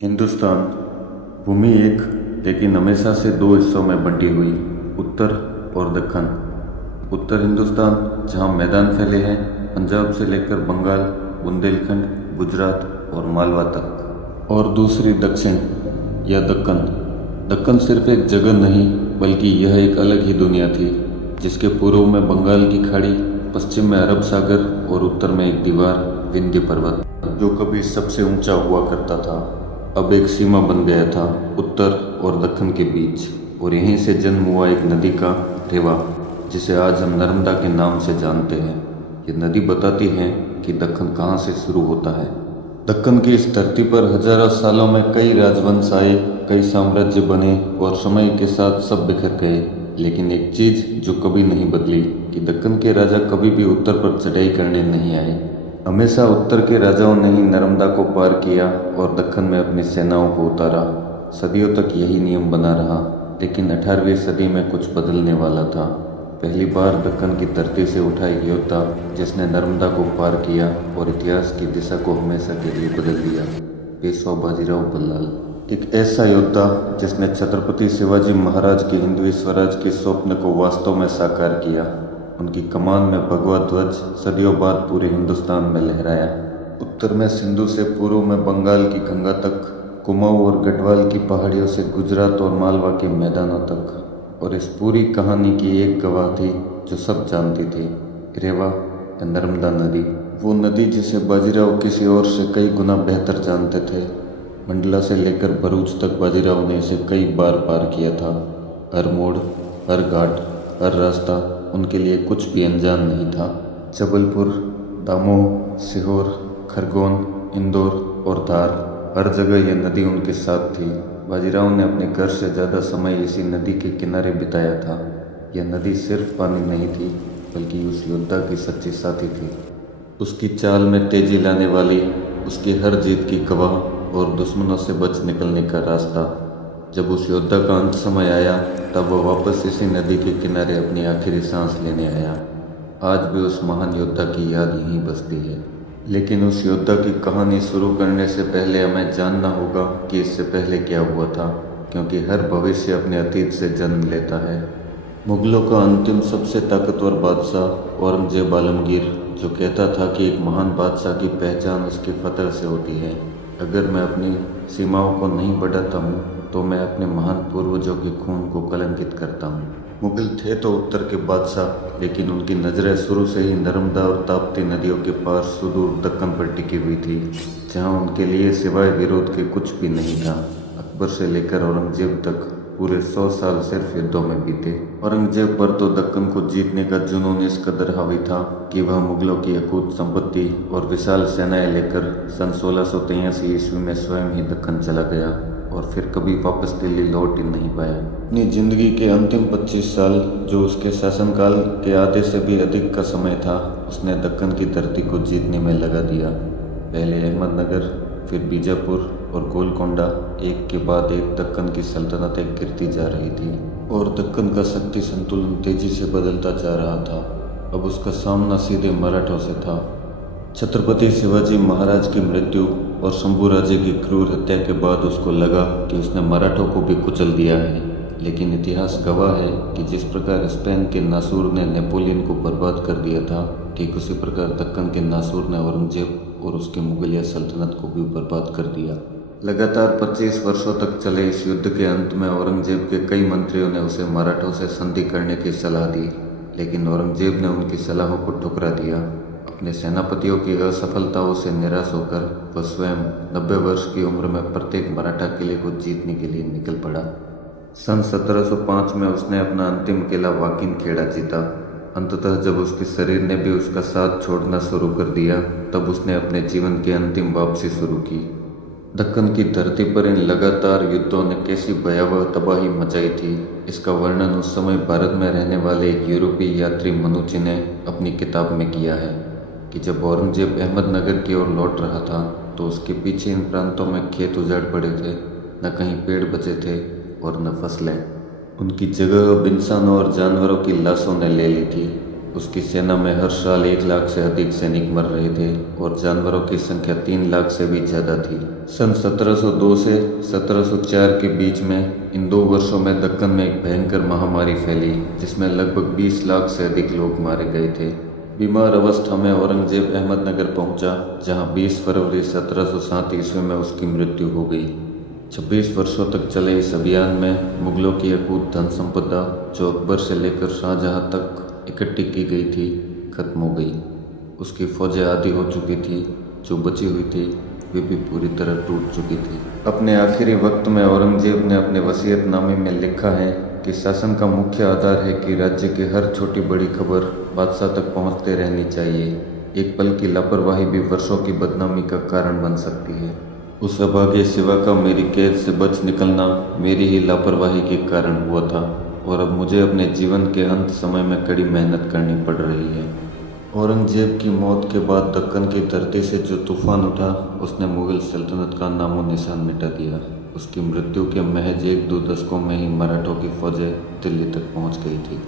हिंदुस्तान भूमि एक, लेकिन हमेशा से दो हिस्सों में बंटी हुई, उत्तर और दक्कन। उत्तर हिंदुस्तान जहां मैदान फैले हैं पंजाब से लेकर बंगाल, बुंदेलखंड, गुजरात और मालवा तक, और दूसरी दक्षिण या दक्कन। दक्कन सिर्फ एक जगह नहीं बल्कि यह एक अलग ही दुनिया थी, जिसके पूर्व में बंगाल की खाड़ी, पश्चिम में अरब सागर और उत्तर में एक दीवार, विंध्य पर्वत, जो कभी सबसे ऊंचा हुआ करता था, अब एक सीमा बन गया था उत्तर और दक्कन के बीच। और यहीं से जन्म हुआ एक नदी का, रेवा, जिसे आज हम नर्मदा के नाम से जानते हैं। ये नदी बताती है कि दक्कन कहाँ से शुरू होता है। दक्कन की इस धरती पर हजारों सालों में कई राजवंश आए, कई साम्राज्य बने और समय के साथ सब बिखर गए, लेकिन एक चीज जो कभी नहीं बदली कि दक्कन के राजा कभी भी उत्तर पर चढ़ाई करने नहीं आए। हमेशा उत्तर के राजाओं ने ही नर्मदा को पार किया और दक्कन में अपनी सेनाओं को उतारा। सदियों तक यही नियम बना रहा, लेकिन 18वीं सदी में कुछ बदलने वाला था। पहली बार दक्कन की धरती से उठा एक योद्धा जिसने नर्मदा को पार किया और इतिहास की दिशा को हमेशा के लिए बदल दिया, पेशवा बाजीराव बल्लाल। एक ऐसा योद्धा जिसने छत्रपति शिवाजी महाराज के हिंदवी स्वराज के स्वप्न को वास्तव में साकार किया। उनकी कमान में भगवा ध्वज सदियों बाद पूरे हिंदुस्तान में लहराया। उत्तर में सिंधु से पूर्व में बंगाल की गंगा तक, कुमाऊं और गढ़वाल की पहाड़ियों से गुजरात और मालवा के मैदानों तक। और इस पूरी कहानी की एक गवाह थी जो सब जानती थी, रेवा या नर्मदा नदी। वो नदी जिसे बाजीराव किसी और से कई गुना बेहतर जानते थे। मंडला से लेकर भरूच तक बाजीराव ने इसे कई बार पार किया था। हर मोड़, हर घाट, हर रास्ता उनके लिए कुछ भी अनजान नहीं था। जबलपुर, दामोह, सीहोर, खरगोन, इंदौर और धार, हर जगह यह नदी उनके साथ थी। बाजीराव ने अपने घर से ज़्यादा समय इसी नदी के किनारे बिताया था। यह नदी सिर्फ पानी नहीं थी, बल्कि उस योद्धा की सच्ची साथी थी। उसकी चाल में तेजी लाने वाली, उसकी हर जीत की गवाह और दुश्मनों से बच निकलने का रास्ता। जब उस योद्धा का अंत समय आया, तब वह वापस इसी नदी के किनारे अपनी आखिरी सांस लेने आया। आज भी उस महान योद्धा की याद यहीं बसती है। लेकिन उस योद्धा की कहानी शुरू करने से पहले हमें जानना होगा कि इससे पहले क्या हुआ था, क्योंकि हर भविष्य अपने अतीत से जन्म लेता है। मुगलों का अंतिम सबसे ताकतवर बादशाह औरंगजेब आलमगीर, जो कहता था कि एक महान बादशाह की पहचान उसकी फतह से होती है। अगर मैं अपनी सीमाओं को नहीं बढ़ाता हूँ तो मैं अपने महान पूर्वजों के खून को कलंकित करता हूँ। मुगल थे तो उत्तर के बादशाह, लेकिन उनकी नज़रें शुरू से ही नर्मदा और ताप्ती नदियों के पार सुदूर दक्कन पर टिकी हुई थी, जहाँ उनके लिए सिवाय विरोध के कुछ भी नहीं था। अकबर से लेकर औरंगजेब तक पूरे 100 साल सिर्फ युद्धों में बीते। औरंगजेब पर तो दक्कन को जीतने का जुनून इस कदर हावी था कि वह मुगलों की अकूत संपत्ति और विशाल सेनाएं लेकर सन 1683 ईस्वी में स्वयं ही दक्कन चला गया और फिर कभी वापस दिल्ली लौट ही नहीं पाया। अपनी जिंदगी के अंतिम 25 साल, जो उसके शासनकाल के आधे से भी अधिक का समय था, उसने दक्कन की धरती को जीतने में लगा दिया। पहले अहमदनगर, फिर बीजापुर और गोलकोंडा, एक के बाद एक दक्कन की सल्तनतें गिरती जा रही थी और दक्कन का शक्ति संतुलन तेजी से बदलता जा रहा था। अब उसका सामना सीधे मराठों से था। छत्रपति शिवाजी महाराज की मृत्यु और शंभूराजे की क्रूर हत्या के बाद उसको लगा कि उसने मराठों को भी कुचल दिया है। लेकिन इतिहास गवाह है कि जिस प्रकार स्पेन के नासूर ने नेपोलियन को बर्बाद कर दिया था, ठीक उसी प्रकार दक्कन के नासूर ने औरंगजेब और उसकी मुगलिया सल्तनत को भी बर्बाद कर दिया। लगातार 25 वर्षों तक चले इस युद्ध के अंत में औरंगजेब के कई मंत्रियों ने उसे मराठों से संधि करने की सलाह दी, लेकिन औरंगजेब ने उनकी सलाहों को ठुकरा दिया। अपने सेनापतियों की असफलताओं से निराश होकर वह स्वयं 90 वर्ष की उम्र में प्रत्येक मराठा किले को जीतने के लिए निकल पड़ा। सन 1705 में उसने अपना अंतिम किला वाकिन खेड़ा जीता। अंततः जब उसके शरीर ने भी उसका साथ छोड़ना शुरू कर दिया, तब उसने अपने जीवन की अंतिम वापसी शुरू की। दक्कन की धरती पर इन लगातार युद्धों ने कैसी भयावह तबाही मचाई थी, इसका वर्णन उस समय भारत में रहने वाले एक यूरोपीय यात्री मनुची ने अपनी किताब में किया है कि जब औरंगजेब अहमदनगर की ओर लौट रहा था, तो उसके पीछे इन प्रांतों में खेत उजाड़ पड़े थे, न कहीं पेड़ बचे थे और न फसलें। उनकी जगह अब इंसानों और जानवरों की लाशों ने ले ली थी। उसकी सेना में हर साल 1 लाख से अधिक सैनिक मर रहे थे और जानवरों की संख्या 3 लाख से भी ज़्यादा थी। सन 1702 से 1704 के बीच में इन 2 वर्षों में दक्कन में एक भयंकर महामारी फैली, जिसमें लगभग 20 लाख से अधिक लोग मारे गए थे। बीमार अवस्था में औरंगजेब अहमदनगर पहुंचा, जहां 20 फरवरी 1707 ईस्वी में उसकी मृत्यु हो गई। 26 वर्षों तक चले इस अभियान में मुगलों की अकूत धन संपदा, जो अकबर से लेकर शाहजहां तक इकट्ठी की गई थी, खत्म हो गई। उसकी फौजें आधी हो चुकी थी, जो बची हुई थी वे भी पूरी तरह टूट चुकी थी। अपने आखिरी वक्त में औरंगजेब ने अपने वसीयतनामे में लिखा है कि शासन का मुख्य आधार है कि राज्य की हर छोटी बड़ी खबर बादशाह तक पहुंचते रहनी चाहिए। एक पल की लापरवाही भी वर्षों की बदनामी का कारण बन सकती है। उस अभागे सिवा का मेरी कैद से बच निकलना मेरी ही लापरवाही के कारण हुआ था और अब मुझे अपने जीवन के अंत समय में कड़ी मेहनत करनी पड़ रही है। औरंगजेब की मौत के बाद दक्कन की धरती से जो तूफान उठा, उसने मुगल सल्तनत का नामो निशान मिटा दिया। उसकी मृत्यु के महज 1-2 दशकों में ही मराठों की फौजें दिल्ली तक पहुंच गई थी।